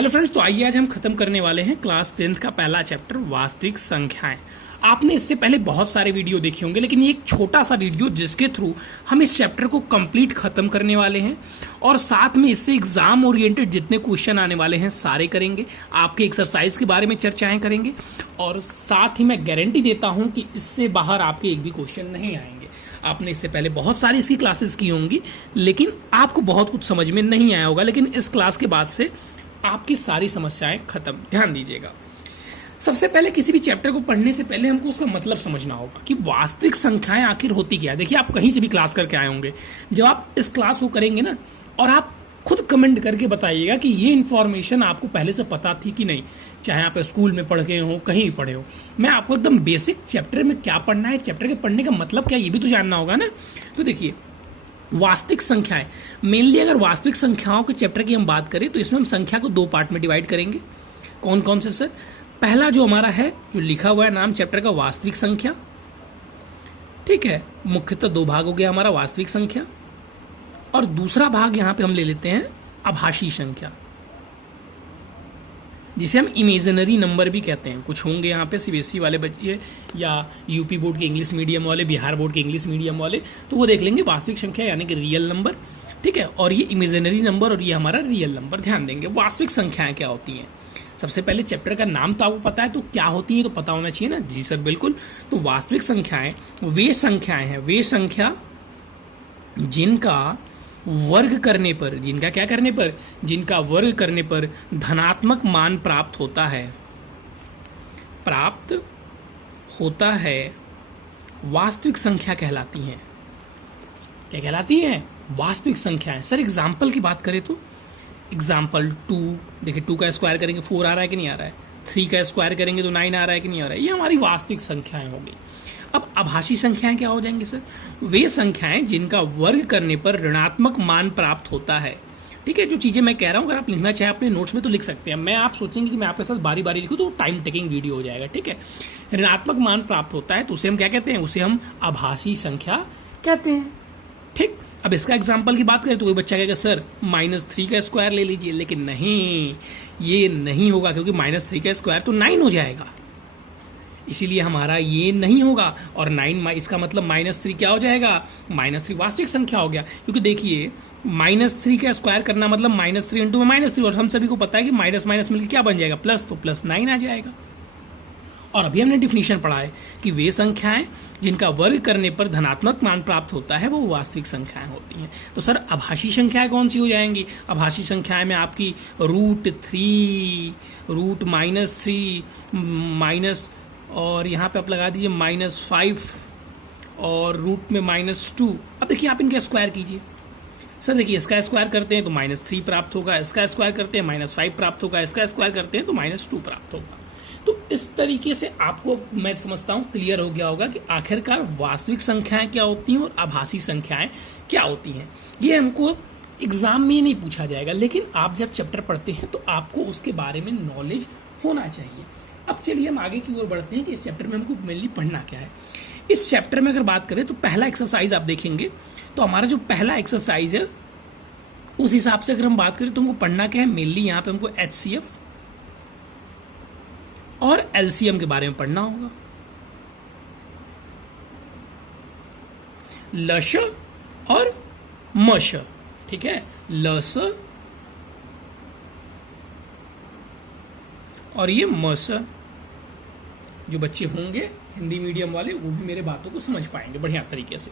Hello friends, तो आइए आज हम खत्म करने वाले हैं क्लास 10th का पहला चैप्टर वास्तविक संख्याएं। आपने इससे पहले बहुत सारे वीडियो देखे होंगे, लेकिन ये एक छोटा सा वीडियो जिसके थ्रू हम इस चैप्टर को कंप्लीट खत्म करने वाले हैं और साथ में इससे एग्जाम ओरिएंटेड जितने क्वेश्चन आने वाले हैं सारे करेंगे। आपके एक्सरसाइज के बारे में चर्चाएं करेंगे और साथ ही मैं गारंटी देता हूं कि इससे बाहर आपके एक भी क्वेश्चन नहीं आएंगे। आपने इससे पहले बहुत सारी इसकी क्लासेस की होंगी, लेकिन आपको बहुत कुछ समझ में नहीं आया होगा, लेकिन इस क्लास के बाद से आपकी सारी समस्याएं खत्म। ध्यान दीजिएगा, सबसे पहले किसी भी चैप्टर को पढ़ने से पहले हमको उसका मतलब समझना होगा कि वास्तविक संख्याएं आखिर होती क्या है। देखिए, आप कहीं से भी क्लास करके आए होंगे, जब आप इस क्लास को करेंगे ना, और आप खुद कमेंट करके बताइएगा कि ये इन्फॉर्मेशन आपको पहले से पता थी कि नहीं। चाहे आप स्कूल में पढ़ गए हो, कहीं भी पढ़े हो, मैं आपको एकदम बेसिक चैप्टर में क्या पढ़ना है, चैप्टर के पढ़ने का मतलब क्या है, ये भी तो जानना होगा ना। तो देखिए, वास्तविक संख्याएं मेनली, अगर वास्तविक संख्याओं के चैप्टर की हम बात करें तो इसमें हम संख्या को दो पार्ट में डिवाइड करेंगे। कौन कौन से सर? पहला जो हमारा है, जो लिखा हुआ है नाम चैप्टर का, वास्तविक संख्या। ठीक है, मुख्यतः दो भाग हो गया हमारा, वास्तविक संख्या, और दूसरा भाग यहां पे हम ले लेते हैं आभासी संख्या, जिसे हम इमेजिनरी नंबर भी कहते हैं। कुछ होंगे यहाँ पे सीबीएसई वाले बच्चे या यूपी बोर्ड के इंग्लिश मीडियम वाले, बिहार बोर्ड के इंग्लिश मीडियम वाले, तो वो देख लेंगे वास्तविक संख्या यानी कि रियल नंबर। ठीक है, और ये इमेजिनरी नंबर और ये हमारा रियल नंबर। ध्यान देंगे वास्तविक संख्याएं क्या होती हैं। सबसे पहले चैप्टर का नाम तो आपको पता है, तो क्या होती है तो पता होना चाहिए ना। जी सर, बिल्कुल। तो वास्तविक संख्याएं वे संख्याएं हैं, वे संख्या जिनका वर्ग करने पर, जिनका क्या करने पर, जिनका वर्ग करने पर धनात्मक मान प्राप्त होता है, प्राप्त होता है, वास्तविक संख्या कहलाती हैं। क्या कहलाती हैं? वास्तविक संख्याएं। सर एग्जाम्पल की बात करें तो एग्जाम्पल 2, देखिए 2 का स्क्वायर करेंगे 4 आ रहा है कि नहीं आ रहा है, 3 का स्क्वायर करेंगे तो 9 आ रहा है कि नहीं आ रहा है। ये हमारी वास्तविक संख्याएं हो गई। अब आभासी संख्याएं क्या हो जाएंगी सर? वे संख्याएं जिनका वर्ग करने पर ऋणात्मक मान प्राप्त होता है। ठीक है, जो चीजें मैं कह रहा हूं अगर आप लिखना चाहें अपने नोट्स में तो लिख सकते हैं। मैं आप सोचेंगे कि मैं आपके साथ बारी बारी लिखूं तो टाइम टेकिंग वीडियो हो जाएगा। ठीक है, ऋणात्मक मान प्राप्त होता है तो उसे हम क्या कहते हैं? उसे हम आभासी संख्या कहते हैं। ठीक, अब इसका एग्जाम्पल की बात करें तो कोई बच्चा कहेगा सर -3 का स्क्वायर ले लीजिए, लेकिन नहीं, ये नहीं होगा, क्योंकि -3 का स्क्वायर तो 9 हो जाएगा, इसीलिए हमारा ये नहीं होगा। और 9 इसका मतलब -3 क्या हो जाएगा? -3 वास्तविक संख्या हो गया, क्योंकि देखिए -3 का स्क्वायर करना मतलब -3 इंटू -3, और हम सभी को पता है कि माइनस माइनस मिलकर क्या बन जाएगा? प्लस, तो +9 आ जाएगा। और अभी हमने डिफिनीशन पढ़ा है कि वे संख्याएं जिनका वर्ग करने पर धनात्मक मान प्राप्त होता है वो वास्तविक संख्याएं होती हैं। तो सर आभासी संख्याएं कौन सी हो जाएंगी? आभासी संख्याएं में आपकी √3, √-3, माइनस, और यहाँ पे आप लगा दीजिए -5 और रूट में -2। अब देखिए आप इनका स्क्वायर कीजिए। सर देखिए, इसका स्क्वायर करते हैं तो -3 प्राप्त होगा, इसका स्क्वायर करते हैं -5 प्राप्त होगा, इसका स्क्वायर करते हैं तो -2 प्राप्त होगा। तो इस तरीके से आपको मैं समझता हूँ क्लियर हो गया होगा कि आखिरकार वास्तविक संख्याएं क्या होती हैं और आभासी संख्याएं क्या होती हैं। ये हमको एग्जाम में नहीं पूछा जाएगा, लेकिन आप जब चैप्टर पढ़ते हैं तो आपको उसके बारे में नॉलेज होना चाहिए। अब चलिए हम आगे की ओर बढ़ते हैं कि इस चैप्टर में हमको मेनली पढ़ना क्या है। इस चैप्टर में अगर बात करें तो पहला एक्सरसाइज आप देखेंगे तो हमारा जो पहला एक्सरसाइज है उस हिसाब से अगर हम बात करें तो हमको पढ़ना क्या है, मेनली यहाँ पे हमको HCF और LCM के बारे में पढ़ना होगा। लश और मश, ठीक है, लस और ये मस। जो बच्चे होंगे हिंदी मीडियम वाले वो भी मेरे बातों को समझ पाएंगे बढ़िया तरीके से।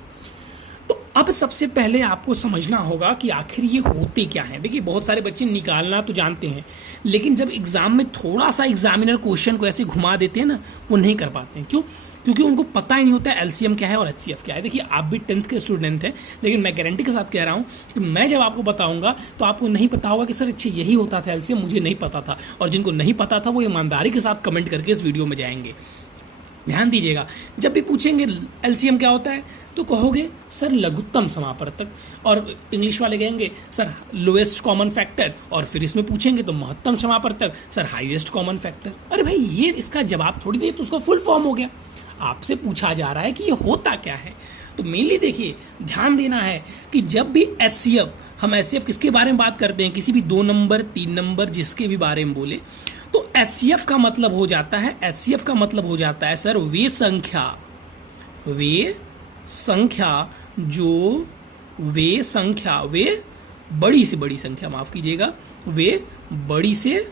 तो अब सबसे पहले आपको समझना होगा कि आखिर ये होते क्या हैं। देखिए, बहुत सारे बच्चे निकालना तो जानते हैं, लेकिन जब एग्जाम में थोड़ा सा एग्जामिनर क्वेश्चन को ऐसे घुमा देते हैं ना, वो नहीं कर पाते हैं। क्यों? क्योंकि उनको पता ही नहीं होता है LCM क्या है और HCF क्या है। देखिए, आप भी 10th के स्टूडेंट हैं, लेकिन मैं गारंटी के साथ कह रहा हूँ कि मैं जब आपको बताऊंगा तो आपको नहीं पता होगा कि सर अच्छा यही होता था LCM, मुझे नहीं पता था। और जिनको नहीं पता था वो ईमानदारी के साथ कमेंट करके इस वीडियो में जाएंगे। ध्यान दीजिएगा, जब भी पूछेंगे LCM क्या होता है तो कहोगे सर लघुत्तम समापवर्तक, और इंग्लिश वाले कहेंगे सर लोएस्ट कॉमन फैक्टर, और फिर इसमें पूछेंगे तो महत्तम समापवर्तक, सर हाईएस्ट कॉमन फैक्टर। अरे भाई, ये इसका जवाब थोड़ी दे, तो उसका फुल फॉर्म हो गया। आपसे पूछा जा रहा है कि ये होता क्या है। तो मेनली देखिए, ध्यान देना है कि जब भी HCF हम एचसीएफ किसके बारे में बात करते हैं? किसी भी 2 नंबर 3 नंबर जिसके भी बारे में बोले तो एचसीएफ का मतलब हो जाता है, एचसीएफ का मतलब हो जाता है सर वे संख्या वे बड़ी से बड़ी संख्या, माफ कीजिएगा, वे बड़ी से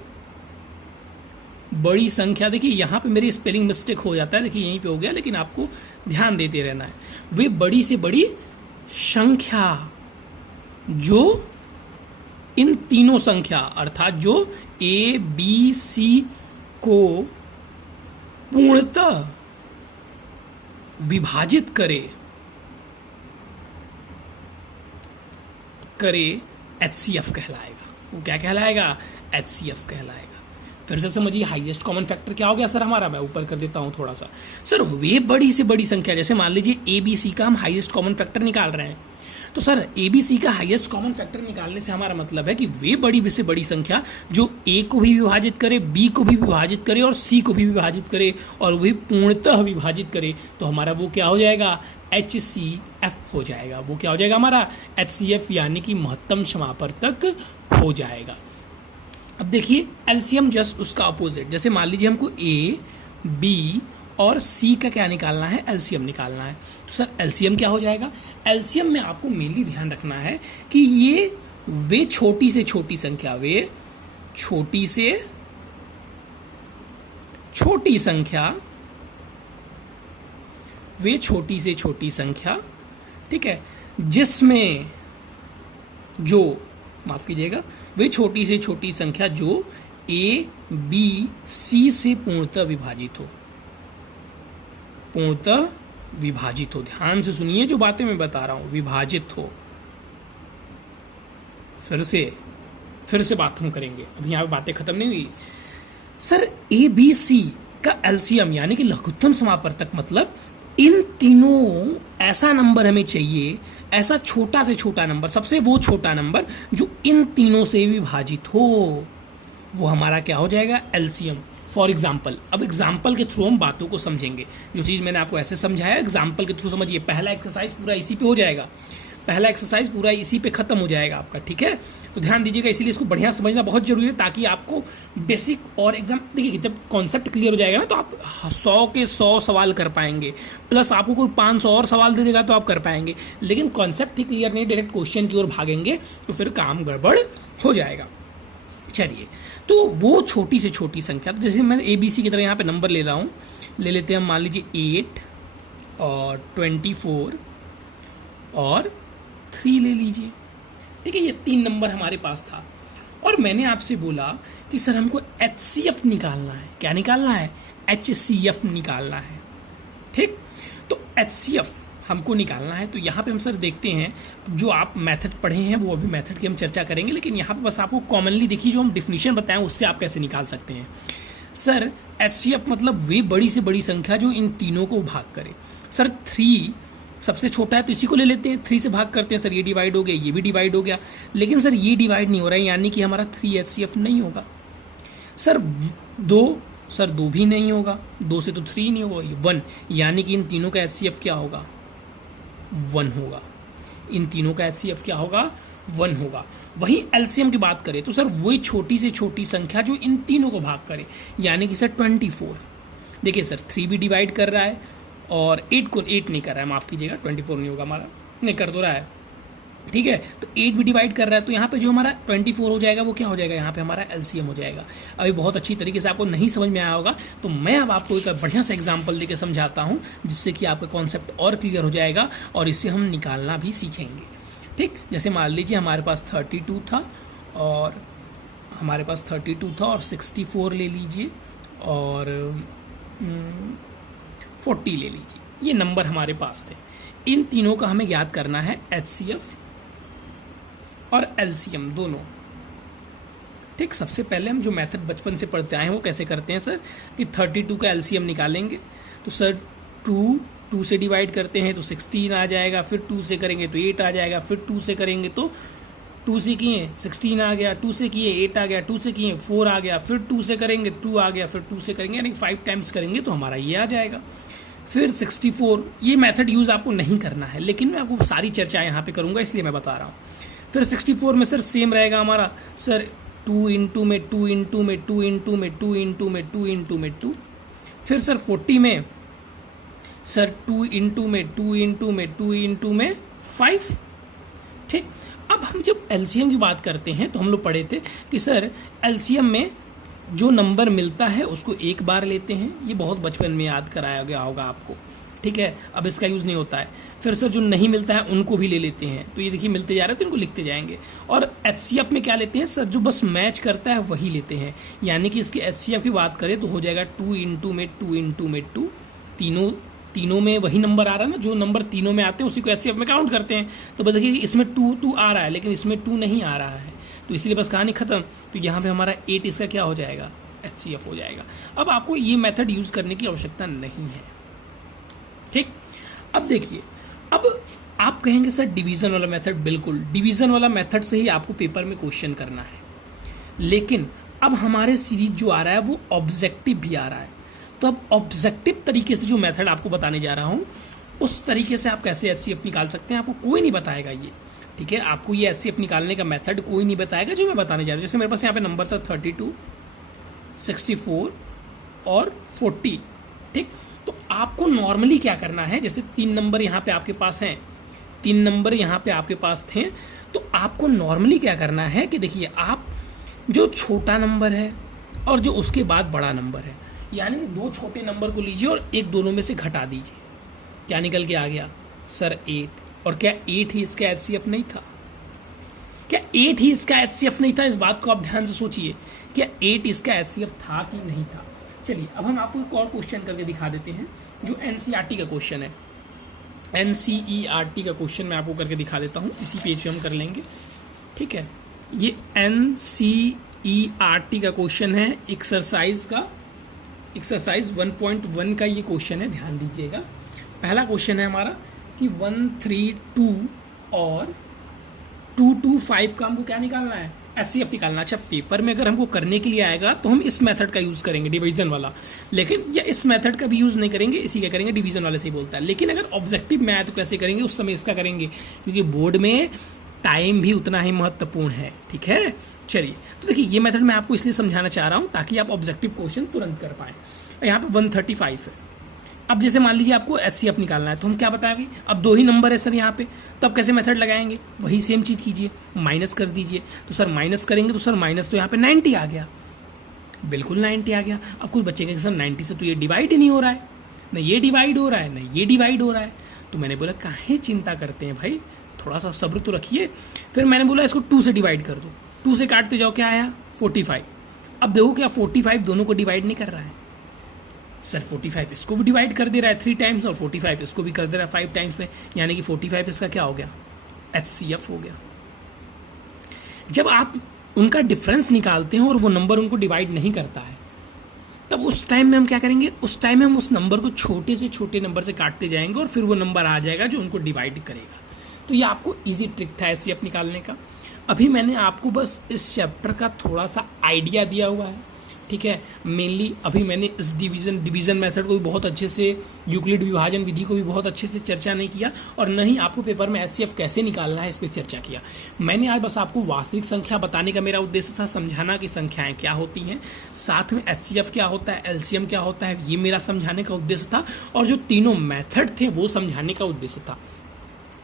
बड़ी संख्या। देखिए यहाँ पे मेरी स्पेलिंग मिस्टेक हो जाता है, देखिए यहीं पे हो गया, लेकिन आपको ध्यान देते रहना है। वे बड़ी से बड़ी संख्या जो इन तीनों संख्या अर्थात जो ए बी सी को पूर्णतः विभाजित करे एचसीएफ कहलाएगा। वो क्या कहलाएगा? एचसीएफ कहलाएगा। फिर से समझिए, हाईएस्ट कॉमन फैक्टर क्या हो गया सर हमारा? मैं ऊपर कर देता हूं थोड़ा सा। सर वे बड़ी से बड़ी संख्या, जैसे मान लीजिए ए बी सी का हम हाईएस्ट कॉमन फैक्टर निकाल रहे हैं, तो सर ए बी सी का हाईएस्ट कॉमन फैक्टर निकालने से हमारा मतलब है कि वे बड़ी से बड़ी संख्या जो ए को भी विभाजित करे, बी को भी विभाजित करे और सी को भी विभाजित करे और वही पूर्णतः विभाजित करे, तो हमारा वो क्या हो जाएगा? HCF हो जाएगा। वो क्या हो जाएगा हमारा? HCF, यानी कि महत्तम समापवर्तक हो जाएगा। अब देखिए एलसीएम जस्ट उसका अपोजिट, जैसे मान लीजिए हमको ए बी और सी का क्या निकालना है? एलसीएम निकालना है। तो सर एलसीएम क्या हो जाएगा? एलसीएम में आपको मेनली ध्यान रखना है कि ये वे छोटी से छोटी संख्या, वे छोटी से छोटी संख्या, ठीक है, जिसमें जो, माफ कीजिएगा, वे छोटी से छोटी संख्या जो ए बी सी से पूर्णतः विभाजित हो। ध्यान से सुनिए जो बातें मैं बता रहा हूं, विभाजित हो। फिर से बात हम करेंगे, अभी यहां पे बातें खत्म नहीं हुई। सर ए बी सी का एलसीएम यानी कि लघुत्तम समापवर्तक, मतलब इन तीनों ऐसा नंबर हमें चाहिए, ऐसा छोटा से छोटा नंबर, सबसे वो छोटा नंबर जो इन तीनों से विभाजित हो, वो हमारा क्या हो जाएगा? एलसीएम। फॉर एग्जाम्पल, अब एग्जाम्पल के थ्रू हम बातों को समझेंगे। जो चीज़ मैंने आपको ऐसे समझाया, एग्जाम्पल के थ्रू समझिए। पहला एक्सरसाइज पूरा इसी पे हो जाएगा, पहला एक्सरसाइज पूरा इसी पे खत्म हो जाएगा आपका, ठीक है? तो ध्यान दीजिएगा, इसीलिए इसको बढ़िया समझना बहुत जरूरी है, ताकि आपको बेसिक और एकदम, देखिए जब कॉन्सेप्ट क्लियर हो जाएगा ना, तो आप 100 के 100 सवाल कर पाएंगे, प्लस आपको कोई 500 और सवाल दे देगा तो आप कर पाएंगे। लेकिन कॉन्सेप्ट ही क्लियर नहीं, डायरेक्ट क्वेश्चन की ओर भागेंगे तो फिर काम गड़बड़ हो जाएगा। चलिए, तो वो छोटी से छोटी संख्या, तो जैसे मैं ABC की तरह यहाँ पे नंबर ले रहा हूँ, ले लेते हैं हम, मान लीजिए 8 और 24 और 3 ले लीजिए, ठीक है? ये 3 नंबर हमारे पास था और मैंने आपसे बोला कि सर हमको HCF निकालना है। क्या निकालना है? HCF निकालना है, ठीक? तो HCF हमको निकालना है। तो यहाँ पे हम सर देखते हैं, जो आप मेथड पढ़े हैं वो अभी मेथड की हम चर्चा करेंगे, लेकिन यहाँ पे बस आपको कॉमनली देखिए जो हम डिफिनीशन बताएं उससे आप कैसे निकाल सकते हैं। सर HCF मतलब वे बड़ी से बड़ी संख्या जो इन तीनों को भाग करे। सर 3 सबसे छोटा है तो इसी को ले लेते हैं, 3 से भाग करते हैं। सर ये डिवाइड हो गया, ये भी डिवाइड हो गया, लेकिन सर ये डिवाइड नहीं हो रहा है, यानी कि हमारा 3 HCF नहीं होगा। सर 2 भी नहीं होगा, 2 से तो 3 नहीं होगा, 1, यानी कि इन तीनों का HCF क्या होगा? 1 होगा। इन तीनों का HCF क्या होगा? 1 होगा। वहीं एलसीएम की बात करें तो सर वही छोटी से छोटी संख्या जो इन तीनों को भाग करे, यानी कि सर 24। देखिए सर 3 भी डिवाइड कर रहा है और 8 नहीं कर रहा है, माफ़ कीजिएगा, 24 नहीं होगा हमारा, नहीं कर तो रहा है, ठीक है? तो 8 भी डिवाइड कर रहा है, तो यहाँ पे जो हमारा 24 हो जाएगा वो क्या हो जाएगा? यहाँ पे हमारा एलसीएम हो जाएगा। अभी बहुत अच्छी तरीके से आपको नहीं समझ में आया होगा, तो मैं अब आपको एक बढ़िया सा एग्जांपल देके समझाता हूँ, जिससे कि आपका कॉन्सेप्ट और क्लियर हो जाएगा और इससे हम निकालना भी सीखेंगे, ठीक? जैसे मान लीजिए हमारे पास 32 था और 64 ले लीजिए और 40 ले लीजिए, ये नंबर हमारे पास थे। इन तीनों का हमें याद करना है HCF और एलसीएम दोनों, ठीक? सबसे पहले हम जो मेथड बचपन से पढ़ते आए हैं वो कैसे करते हैं सर, कि 32 का एलसीएम निकालेंगे तो सर 2 से डिवाइड करते हैं तो 16 आ जाएगा, फिर 2 से करेंगे तो 8 आ जाएगा, फिर 2 से करेंगे तो 2 से किए 16 आ गया, 2 से किए 8 आ गया, 2 से किए 4 आ गया, फिर 2 से करेंगे 2 आ गया, फिर 2 से करेंगे, यानी 5 टाइम्स करेंगे तो हमारा ये आ जाएगा। फिर 64, ये मेथड यूज़ आपको नहीं करना है, लेकिन मैं आपको सारी चर्चा यहाँ पे करूँगा इसलिए मैं बता रहा हूँ। फिर 64 में सर सेम रहेगा हमारा सर 2 इंटू में 2 इंटू में 2 इंटू में 2 इंटू में 2 इंटू में 2। फिर सर 40 में सर 2 इंटू में 2 इंटू में 2 इंटू में 5। ठीक, अब हम जब एलसीएम की बात करते हैं तो हम लोग पढ़े थे कि सर एलसीएम में जो नंबर मिलता है उसको एक बार लेते हैं, ये बहुत बचपन में याद कराया गया होगा आपको। ठीक है, अब इसका यूज़ नहीं होता है। फिर सर जो नहीं मिलता है उनको भी ले लेते हैं, तो ये देखिए मिलते जा रहे हैं तो इनको लिखते जाएंगे। और एचसीएफ में क्या लेते हैं सर, जो बस मैच करता है वही लेते हैं, यानी कि इसके एचसीएफ की बात करें तो हो जाएगा 2 इंटू में 2 इंटू में 2। तीनों में वही नंबर आ रहा है ना, जो नंबर तीनों में आते हैं उसी को एचसीएफ में काउंट करते हैं। तो बस देखिए इसमें 2 आ रहा है लेकिन इसमें 2 नहीं आ रहा है, तो इसलिए बस कहानी खत्म। तो यहाँ पे हमारा 8 इसका क्या हो जाएगा, एचसीएफ हो जाएगा। अब आपको ये मेथड यूज़ करने की आवश्यकता नहीं है। ठीक, अब देखिए, अब आप कहेंगे सर डिवीजन वाला मेथड, बिल्कुल डिवीजन वाला मेथड से ही आपको पेपर में क्वेश्चन करना है, लेकिन अब हमारे सीरीज जो आ रहा है वो ऑब्जेक्टिव भी आ रहा है। तो अब ऑब्जेक्टिव तरीके से जो मेथड आपको बताने जा रहा हूं उस तरीके से आप कैसे एचसीएफ निकाल सकते हैं, आपको कोई नहीं बताएगा ये। ठीक है, आपको ये एचसीएफ निकालने का मेथड कोई नहीं बताएगा जो मैं बताने जा रहा हूँ। जैसे मेरे पास यहाँ पे नंबर था 32, 64 और 40। ठीक, तो आपको नॉर्मली क्या करना है, जैसे 3 नंबर यहाँ पे आपके पास हैं, 3 नंबर यहाँ पे आपके पास थे, तो आपको नॉर्मली क्या करना है कि देखिए आप जो छोटा नंबर है और जो उसके बाद बड़ा नंबर है, यानी 2 छोटे नंबर को लीजिए और एक दोनों में से घटा दीजिए। क्या निकल के आ गया सर 8। और क्या 8 ही इसका एचसीएफ नहीं था? क्या 8 ही इसका एचसीएफ नहीं था? इस बात को आप ध्यान से सोचिए, क्या 8 इसका एचसीएफ था कि नहीं था? चलिए अब हम आपको एक और क्वेश्चन करके दिखा देते हैं जो एनसीईआरटी का क्वेश्चन है। एनसीईआरटी का क्वेश्चन मैं आपको करके दिखा देता हूँ, इसी पेज पे हम कर लेंगे। ठीक है, ये एनसीईआरटी का क्वेश्चन है, एक्सरसाइज 1.1 का ये क्वेश्चन है, ध्यान दीजिएगा। पहला क्वेश्चन है हमारा कि 132 और 225 का हमको क्या निकालना है, एचसीएफ निकालना। अच्छा, पेपर में अगर हमको करने के लिए आएगा तो हम इस मेथड का यूज़ करेंगे, डिवीजन वाला, लेकिन या इस मेथड का भी यूज़ नहीं करेंगे, इसी का करेंगे, डिवीजन वाले से ही बोलता है। लेकिन अगर ऑब्जेक्टिव में आए तो कैसे करेंगे, उस समय इसका करेंगे, क्योंकि बोर्ड में टाइम भी उतना ही महत्वपूर्ण है। ठीक है, चलिए तो देखिए ये मेथड मैं आपको इसलिए समझाना चाह रहा हूँ ताकि आप ऑब्जेक्टिव क्वेश्चन तुरंत कर पाएँ। यहाँ पे 135 है। अब जैसे मान लीजिए आपको एचसीएफ निकालना है, तो हम क्या बताएं अभी, अब 2 ही नंबर है सर यहाँ पे, तो अब कैसे मेथड लगाएंगे, वही सेम चीज़ कीजिए, माइनस कर दीजिए। तो सर माइनस करेंगे तो सर माइनस तो यहाँ पे 90 आ गया, बिल्कुल 90 आ गया। अब कुछ बच्चे कहेंगे सर 90 से तो ये डिवाइड ही नहीं हो रहा है, न ये डिवाइड हो रहा है न ये डिवाइड हो रहा है। तो मैंने बोला काहे चिंता करते हैं भाई, थोड़ा सा सब्र तो रखिए। फिर मैंने बोला इसको 2 से डिवाइड कर दो, 2 से काटते जाओ, क्या आया 45। अब देखो क्या 45 दोनों को डिवाइड नहीं कर रहा है सर, 45 इसको भी डिवाइड कर दे रहा है 3 टाइम्स और 45 इसको भी कर दे रहा है 5 टाइम्स में, यानी कि 45 इसका क्या हो गया, एचसीएफ हो गया। जब आप उनका डिफरेंस निकालते हैं और वो नंबर उनको डिवाइड नहीं करता है, तब उस टाइम में हम क्या करेंगे, उस टाइम में हम उस नंबर को छोटे से छोटे नंबर से काटते जाएंगे और फिर वो नंबर आ जाएगा जो उनको डिवाइड करेगा। तो ये आपको ईजी ट्रिक था एचसीएफ निकालने का। अभी मैंने आपको बस इस चैप्टर का थोड़ा सा आइडिया दिया हुआ है। ठीक है, मेनली अभी मैंने इस डिवीजन मेथड को भी बहुत अच्छे से, यूक्लिड विभाजन विधि को भी बहुत अच्छे से चर्चा नहीं किया, और न ही आपको पेपर में एचसीएफ कैसे निकालना है इस पर चर्चा किया। मैंने आज बस आपको वास्तविक संख्या बताने का मेरा उद्देश्य था, समझाना कि संख्याएं क्या होती हैं, साथ में एचसीएफ क्या होता है, एलसीएम क्या होता है, ये मेरा समझाने का उद्देश्य था, और जो तीनों मेथड थे वो समझाने का उद्देश्य था।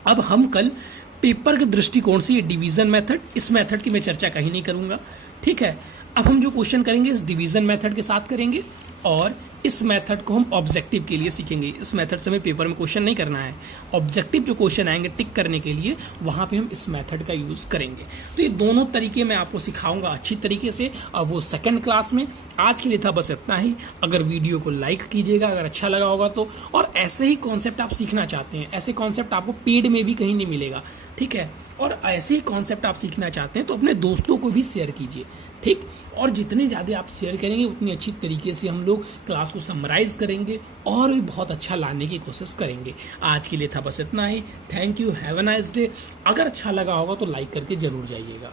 अब हम कल पेपर के दृष्टिकोण से ये डिवीजन मेथड, इस मेथड की मैं चर्चा कहीं नहीं करूँगा। ठीक है, अब हम जो क्वेश्चन करेंगे इस डिवीजन मेथड के साथ करेंगे, और इस मेथड को हम ऑब्जेक्टिव के लिए सीखेंगे। इस मेथड से हमें पेपर में क्वेश्चन नहीं करना है, ऑब्जेक्टिव जो क्वेश्चन आएंगे टिक करने के लिए, वहाँ पे हम इस मेथड का यूज़ करेंगे। तो ये दोनों तरीके मैं आपको सिखाऊंगा अच्छी तरीके से, और वो सेकंड क्लास में। आज के लिए था बस इतना ही। अगर वीडियो को लाइक कीजिएगा अगर अच्छा लगा होगा तो, और ऐसे ही कॉन्सेप्ट आप सीखना चाहते हैं, ऐसे कॉन्सेप्ट आपको पेड में भी कहीं नहीं मिलेगा। ठीक है, और ऐसे ही कॉन्सेप्ट आप सीखना चाहते हैं तो अपने दोस्तों को भी शेयर कीजिए। ठीक, और जितने ज़्यादा आप शेयर करेंगे उतनी अच्छी तरीके से हम लोग क्लास को समराइज करेंगे और भी बहुत अच्छा लाने की कोशिश करेंगे। आज के लिए था बस इतना ही। Thank you, have a nice day. अगर अच्छा लगा होगा तो लाइक करके जरूर जाइएगा।